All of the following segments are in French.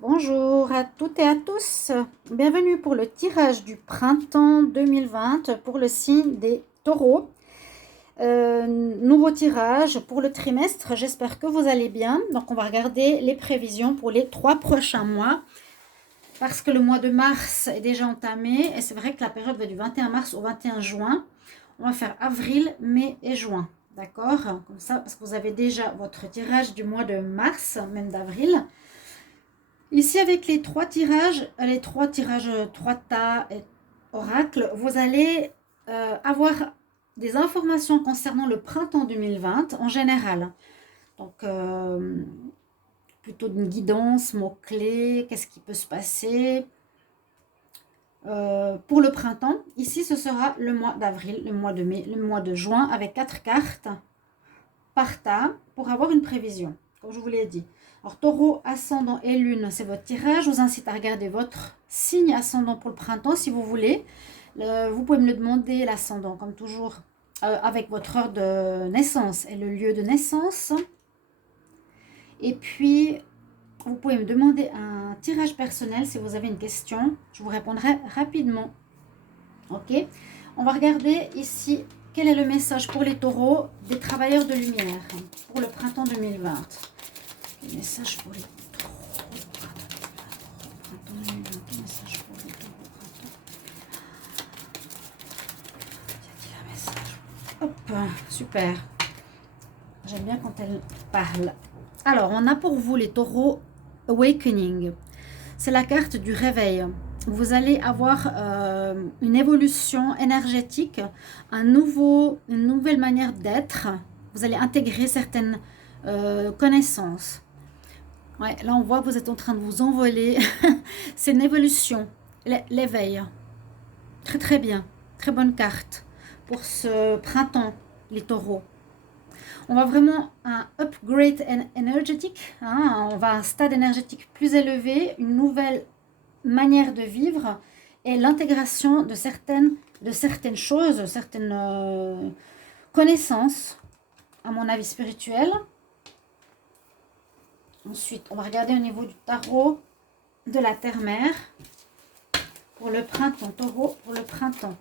Bonjour à toutes et à tous, bienvenue pour le tirage du printemps 2020 pour le signe des taureaux. Nouveau tirage pour le trimestre, j'espère que vous allez bien. Donc on va regarder les prévisions pour les 3 prochains mois parce que le mois de mars est déjà entamé et c'est vrai que la période va du 21 mars au 21 juin. On va faire avril, mai et juin, d'accord? Comme ça, parce que vous avez déjà votre tirage du mois de mars, même d'avril. Ici, avec les trois tirages, trois tas et oracle, vous allez avoir des informations concernant le printemps 2020 en général. Donc, plutôt une guidance, mots-clés, qu'est-ce qui peut se passer pour le printemps. Ici, ce sera le mois d'avril, le mois de mai, le mois de juin, avec 4 cartes par tas pour avoir une prévision, comme je vous l'ai dit. Alors, taureau, ascendant et lune, c'est votre tirage. Je vous incite à regarder votre signe ascendant pour le printemps si vous voulez. Vous pouvez me le demander, l'ascendant, comme toujours, avec votre heure de naissance et le lieu de naissance. Et puis, vous pouvez me demander un tirage personnel si vous avez une question. Je vous répondrai rapidement. Ok? On va regarder ici quel est le message pour les taureaux des travailleurs de lumière pour le printemps 2020. Le message pour les taureaux, printemps 2020, message pour les taureaux, printemps. Y a-t-il un message? Hop, super. J'aime bien quand elle parle. Alors, on a pour vous les taureaux Awakening. C'est la carte du réveil. Vous allez avoir une évolution énergétique, une nouvelle manière d'être. Vous allez intégrer certaines connaissances. Ouais, là, on voit que vous êtes en train de vous envoler. C'est une évolution, l'éveil. Très, très bien. Très bonne carte pour ce printemps, les taureaux. On va vraiment un upgrade énergétique. On va à un stade énergétique plus élevé, une nouvelle manière de vivre et l'intégration de certaines choses, certaines connaissances, à mon avis spirituel. Ensuite, on va regarder au niveau du tarot de la terre-mère pour le printemps. Taureau pour le printemps.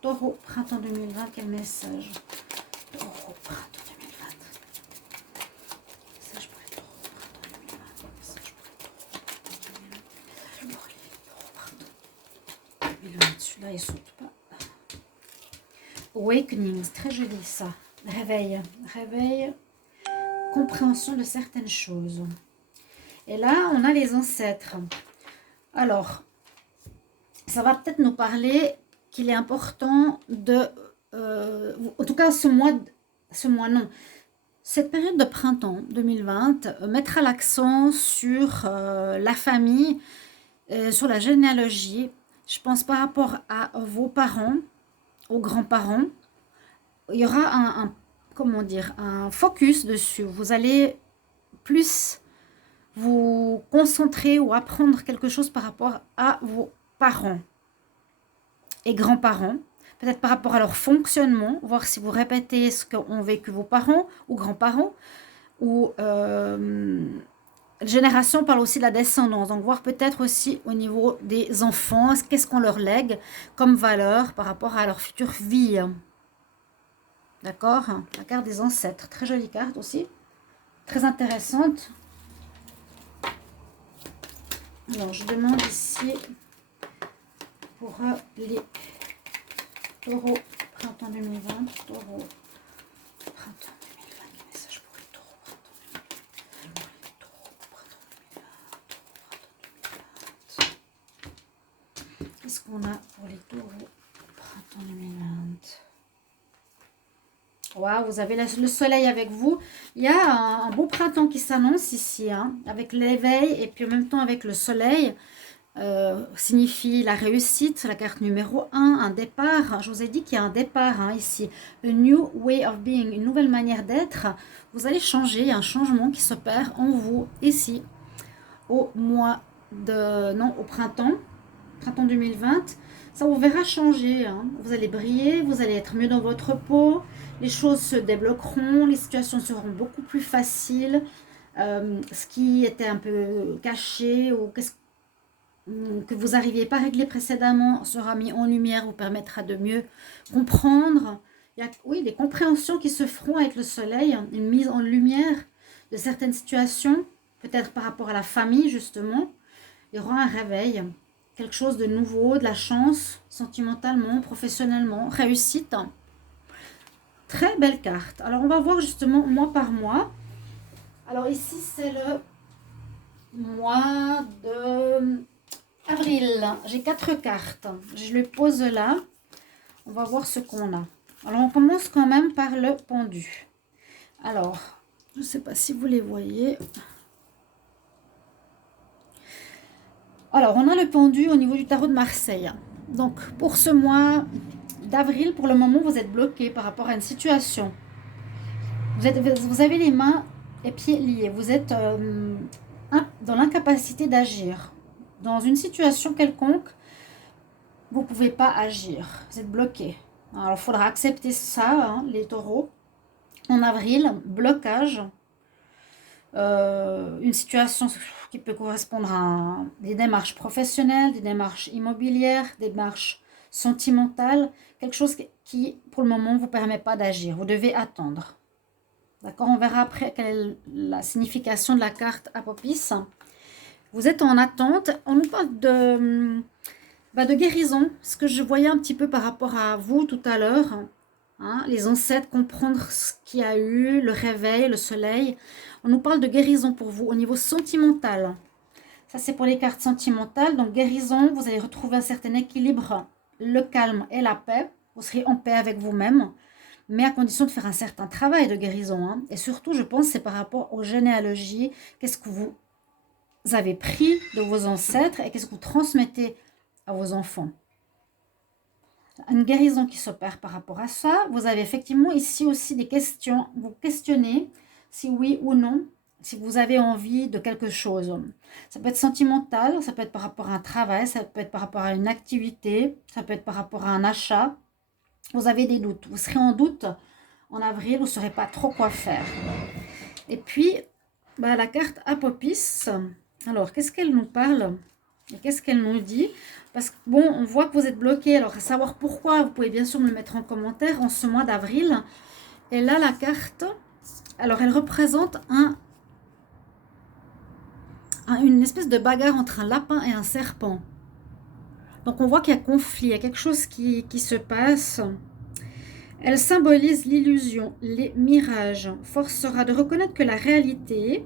Taureau, printemps 2020, quel message? Taureau, printemps 2020. Message pour les taureaux, printemps 2020. Message pour les taureaux, printemps 2020. Celui-là, il saute pas. Awakening, c'est très joli ça. Réveil, réveil. Compréhension de certaines choses. Et là, on a les ancêtres. Alors, ça va peut-être nous parler qu'il est important de... en tout cas, ce mois non. Cette période de printemps 2020 mettra l'accent sur la famille, sur la généalogie. Je pense par rapport à vos parents, aux grands-parents. Il y aura comment dire, un focus dessus. Vous allez plus vous concentrer ou apprendre quelque chose par rapport à vos parents et grands-parents, peut-être par rapport à leur fonctionnement, voir si vous répétez ce qu'ont vécu vos parents ou grands-parents, ou génération parle aussi de la descendance, donc voir peut-être aussi au niveau des enfants, qu'est-ce qu'on leur lègue comme valeur par rapport à leur future vie. D'accord? La carte des ancêtres, très jolie carte aussi, très intéressante. Alors, je demande ici pour les taureaux, printemps 2020, taureaux, printemps 2020, quel message pour les taureaux, printemps 2020, qu'est-ce qu'on a pour les taureaux, printemps 2020? Waouh, vous avez le soleil avec vous. Il y a un beau printemps qui s'annonce ici, avec l'éveil et puis en même temps avec le soleil. Signifie la réussite, la carte numéro 1, un départ. Je vous ai dit qu'il y a un départ ici. A new way of being, une nouvelle manière d'être. Vous allez changer, il y a un changement qui s'opère en vous ici au printemps 2020. Ça vous verra changer. Vous allez briller, vous allez être mieux dans votre peau. Les choses se débloqueront, les situations seront beaucoup plus faciles. ce qui était un peu caché ou que vous n'arriviez pas à régler précédemment sera mis en lumière, vous permettra de mieux comprendre. Il y a, oui, des compréhensions qui se feront avec le soleil, hein, une mise en lumière de certaines situations, peut-être par rapport à la famille justement. Il y aura un réveil, quelque chose de nouveau, de la chance, sentimentalement, professionnellement, réussite. Très belle carte. Alors on va voir justement mois par mois. Alors ici c'est le mois de avril. J'ai 4 cartes. Je les pose là. On va voir ce qu'on a. Alors on commence quand même par le pendu. Alors, je ne sais pas si vous les voyez. Alors, on a le pendu au niveau du tarot de Marseille. Donc, pour ce mois d'avril, pour le moment, vous êtes bloqué par rapport à une situation. Vous avez les mains et pieds liés. Vous êtes dans l'incapacité d'agir. Dans une situation quelconque, vous ne pouvez pas agir. Vous êtes bloqué. Alors, il faudra accepter ça, hein, les taureaux. En avril, blocage. Une situation qui peut correspondre à des démarches professionnelles, des démarches immobilières, des démarches sentimentales, quelque chose qui, pour le moment, ne vous permet pas d'agir. Vous devez attendre. D'accord? On verra après quelle est la signification de la carte Apopis. Vous êtes en attente. On nous parle de guérison, ce que je voyais un petit peu par rapport à vous tout à l'heure. Hein, les ancêtres, comprendre ce qu'il y a eu, le réveil, le soleil. On nous parle de guérison pour vous au niveau sentimental. Ça, c'est pour les cartes sentimentales. Donc, guérison, vous allez retrouver un certain équilibre, le calme et la paix. Vous serez en paix avec vous-même, mais à condition de faire un certain travail de guérison. Hein. Et surtout, je pense, c'est par rapport aux généalogies. Qu'est-ce que vous avez pris de vos ancêtres et qu'est-ce que vous transmettez à vos enfants. Une guérison qui s'opère par rapport à ça. Vous avez effectivement ici aussi des questions. Vous questionnez si oui ou non, si vous avez envie de quelque chose. Ça peut être sentimental, ça peut être par rapport à un travail, ça peut être par rapport à une activité, ça peut être par rapport à un achat. Vous avez des doutes. Vous serez en doute en avril, vous ne saurez pas trop quoi faire. Et puis, la carte Apopis. Alors, qu'est-ce qu'elle nous parle et qu'est-ce qu'elle nous dit? Parce que, bon, on voit que vous êtes bloqué. Alors, à savoir pourquoi, vous pouvez bien sûr me le mettre en commentaire en ce mois d'avril. Et là, la carte, alors, elle représente une espèce de bagarre entre un lapin et un serpent. Donc, on voit qu'il y a conflit, il y a quelque chose qui se passe. Elle symbolise l'illusion, les mirages. Force sera de reconnaître que la réalité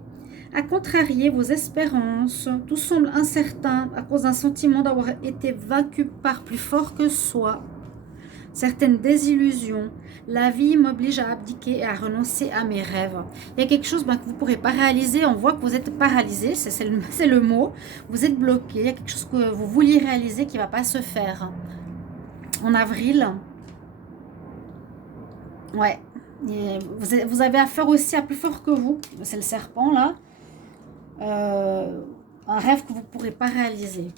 a contrarié vos espérances. Tout semble incertain à cause d'un sentiment d'avoir été vaincu par plus fort que soi. Certaines désillusions. La vie m'oblige à abdiquer et à renoncer à mes rêves. Il y a quelque chose que vous ne pourrez pas réaliser. On voit que vous êtes paralysé, c'est le mot. Vous êtes bloqué. Il y a quelque chose que vous vouliez réaliser qui ne va pas se faire. En avril, ouais. Et vous avez affaire aussi à plus fort que vous. C'est le serpent là. Un rêve que vous ne pourrez pas réaliser.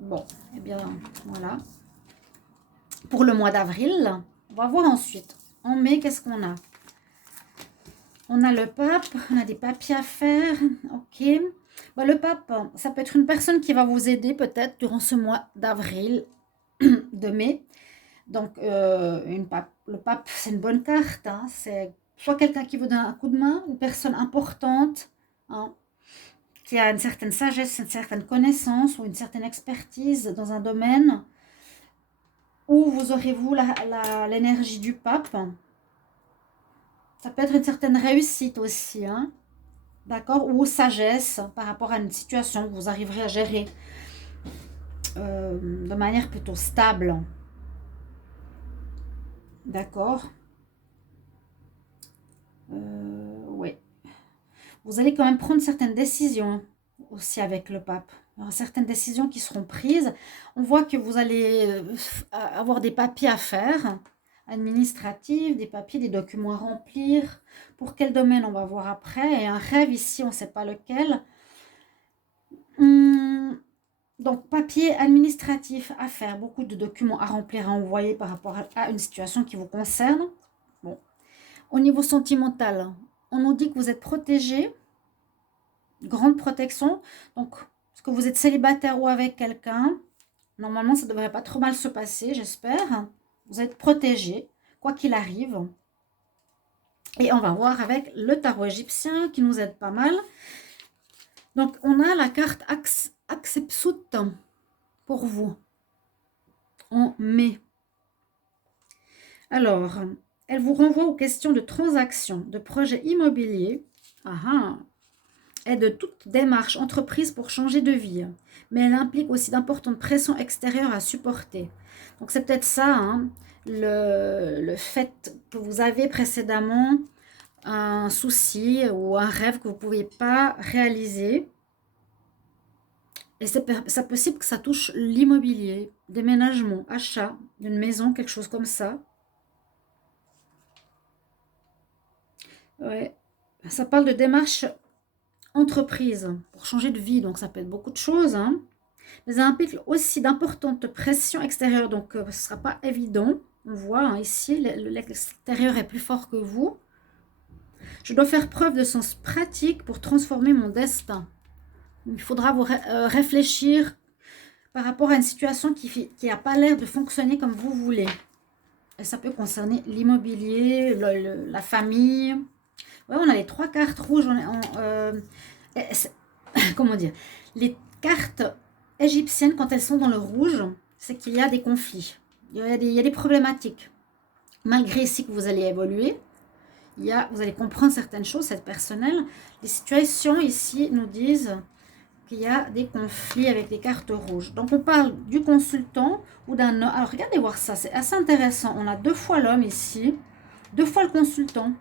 Bon, eh bien, voilà. Pour le mois d'avril, on va voir ensuite. En mai, qu'est-ce qu'on a? On a le pape, on a des papiers à faire. Ok. Le pape, ça peut être une personne qui va vous aider peut-être durant ce mois d'avril, de mai. Donc, le pape, c'est une bonne carte. Hein. C'est soit quelqu'un qui vous donne un coup de main, une personne importante, hein, qui a une certaine sagesse, une certaine connaissance ou une certaine expertise dans un domaine, où vous aurez-vous l'énergie du pape. Ça peut être une certaine réussite aussi, hein, d'accord, ou sagesse par rapport à une situation que vous arriverez à gérer de manière plutôt stable. D'accord. Oui. Vous allez quand même prendre certaines décisions aussi avec le pape. Il y aura certaines décisions qui seront prises. On voit que vous allez avoir des papiers à faire, administratifs, des papiers, des documents à remplir. Pour quel domaine, on va voir après. Et un rêve ici, on ne sait pas lequel. Donc, papier administratif à faire, beaucoup de documents à remplir, à envoyer par rapport à une situation qui vous concerne. Bon. Au niveau sentimental, on nous dit que vous êtes protégé. grande protection. Donc, est-ce que vous êtes célibataire ou avec quelqu'un, normalement, ça ne devrait pas trop mal se passer, j'espère. Vous êtes protégé, quoi qu'il arrive. Et on va voir avec le tarot égyptien qui nous aide pas mal. Donc, on a la carte Hatshepsut pour vous en mai. Alors, elle vous renvoie aux questions de transactions, de projets immobiliers. Et de toute démarche entreprise pour changer de vie. Mais elle implique aussi d'importantes pressions extérieures à supporter. Donc c'est peut-être ça, hein, le fait que vous avez précédemment un souci ou un rêve que vous ne pouviez pas réaliser. Et c'est possible que ça touche l'immobilier, déménagement, achat d'une maison, quelque chose comme ça. Ouais. Ça parle de démarche entreprise pour changer de vie, donc ça peut être beaucoup de choses, hein. Mais ça implique aussi d'importantes pressions extérieures, donc ce ne sera pas évident. On voit hein, ici, l'extérieur est plus fort que vous. Je dois faire preuve de sens pratique pour transformer mon destin. Il faudra vous réfléchir par rapport à une situation qui n'a pas l'air de fonctionner comme vous voulez. Et ça peut concerner l'immobilier, la famille. Ouais, on a les 3 cartes rouges. Comment dire? Les cartes égyptiennes, quand elles sont dans le rouge, c'est qu'il y a des conflits. Il y a des problématiques. Malgré ici que vous allez évoluer, vous allez comprendre certaines choses, c'est personnel. Les situations ici nous disent qu'il y a des conflits avec les cartes rouges. Donc on parle du consultant ou d'un homme. Alors regardez voir ça, c'est assez intéressant. On a 2 fois l'homme ici, 2 fois le consultant.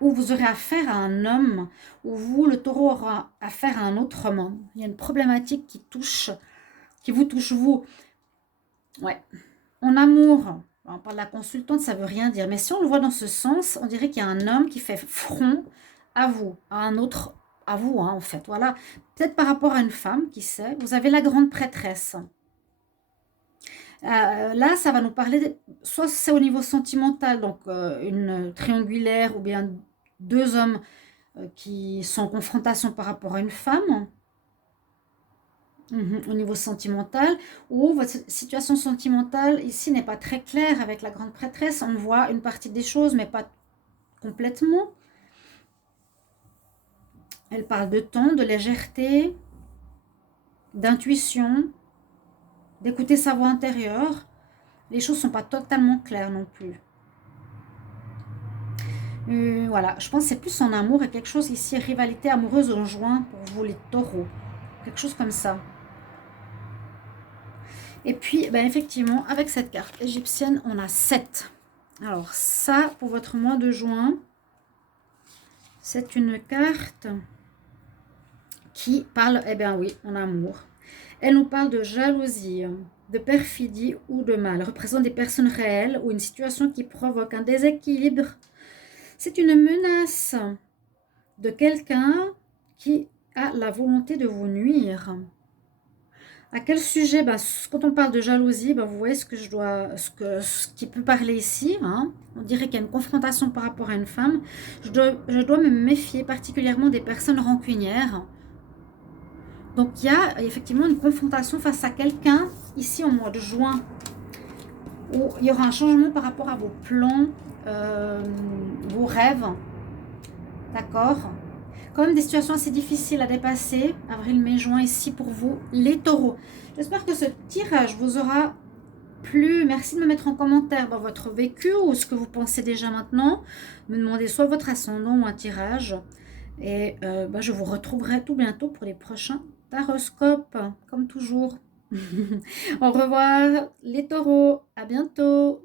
Où vous aurez affaire à un homme, ou vous, le taureau, aura affaire à un autre homme. Il y a une problématique qui vous touche vous. Ouais. En amour, on parle de la consultante, ça ne veut rien dire. Mais si on le voit dans ce sens, on dirait qu'il y a un homme qui fait front à vous, à un autre, à vous, hein, en fait. Voilà. Peut-être par rapport à une femme, qui sait. Vous avez la grande prêtresse. Là, ça va nous parler, soit c'est au niveau sentimental, donc une triangulaire ou bien 2 hommes qui sont en confrontation par rapport à une femme, au niveau sentimental, ou votre situation sentimentale ici n'est pas très claire avec la grande prêtresse. On voit une partie des choses, mais pas complètement. Elle parle de temps, de légèreté, d'intuition, d'écouter sa voix intérieure. Les choses ne sont pas totalement claires non plus. Voilà, je pense que c'est plus en amour et quelque chose ici, rivalité amoureuse en juin pour vous les taureaux. Quelque chose comme ça. Et puis, ben effectivement, avec cette carte égyptienne, on a 7. Alors ça, pour votre mois de juin, c'est une carte qui parle, eh bien oui, en amour. Elle nous parle de jalousie, de perfidie ou de mal. Elle représente des personnes réelles ou une situation qui provoque un déséquilibre. C'est une menace de quelqu'un qui a la volonté de vous nuire. À quel sujet? Quand on parle de jalousie, vous voyez ce qui peut parler ici. Hein. On dirait qu'il y a une confrontation par rapport à une femme. Je dois me méfier particulièrement des personnes rancunières. Donc il y a effectivement une confrontation face à quelqu'un ici au mois de juin où il y aura un changement par rapport à vos plans, vos rêves. D'accord? Quand même des situations assez difficiles à dépasser. Avril, mai, juin ici pour vous, les taureaux. J'espère que ce tirage vous aura plu. Merci de me mettre en commentaire votre vécu ou ce que vous pensez déjà maintenant. Me demandez soit votre ascendant ou un tirage. Et je vous retrouverai tout bientôt pour les prochains taroscopes, comme toujours. Au revoir les taureaux. À bientôt.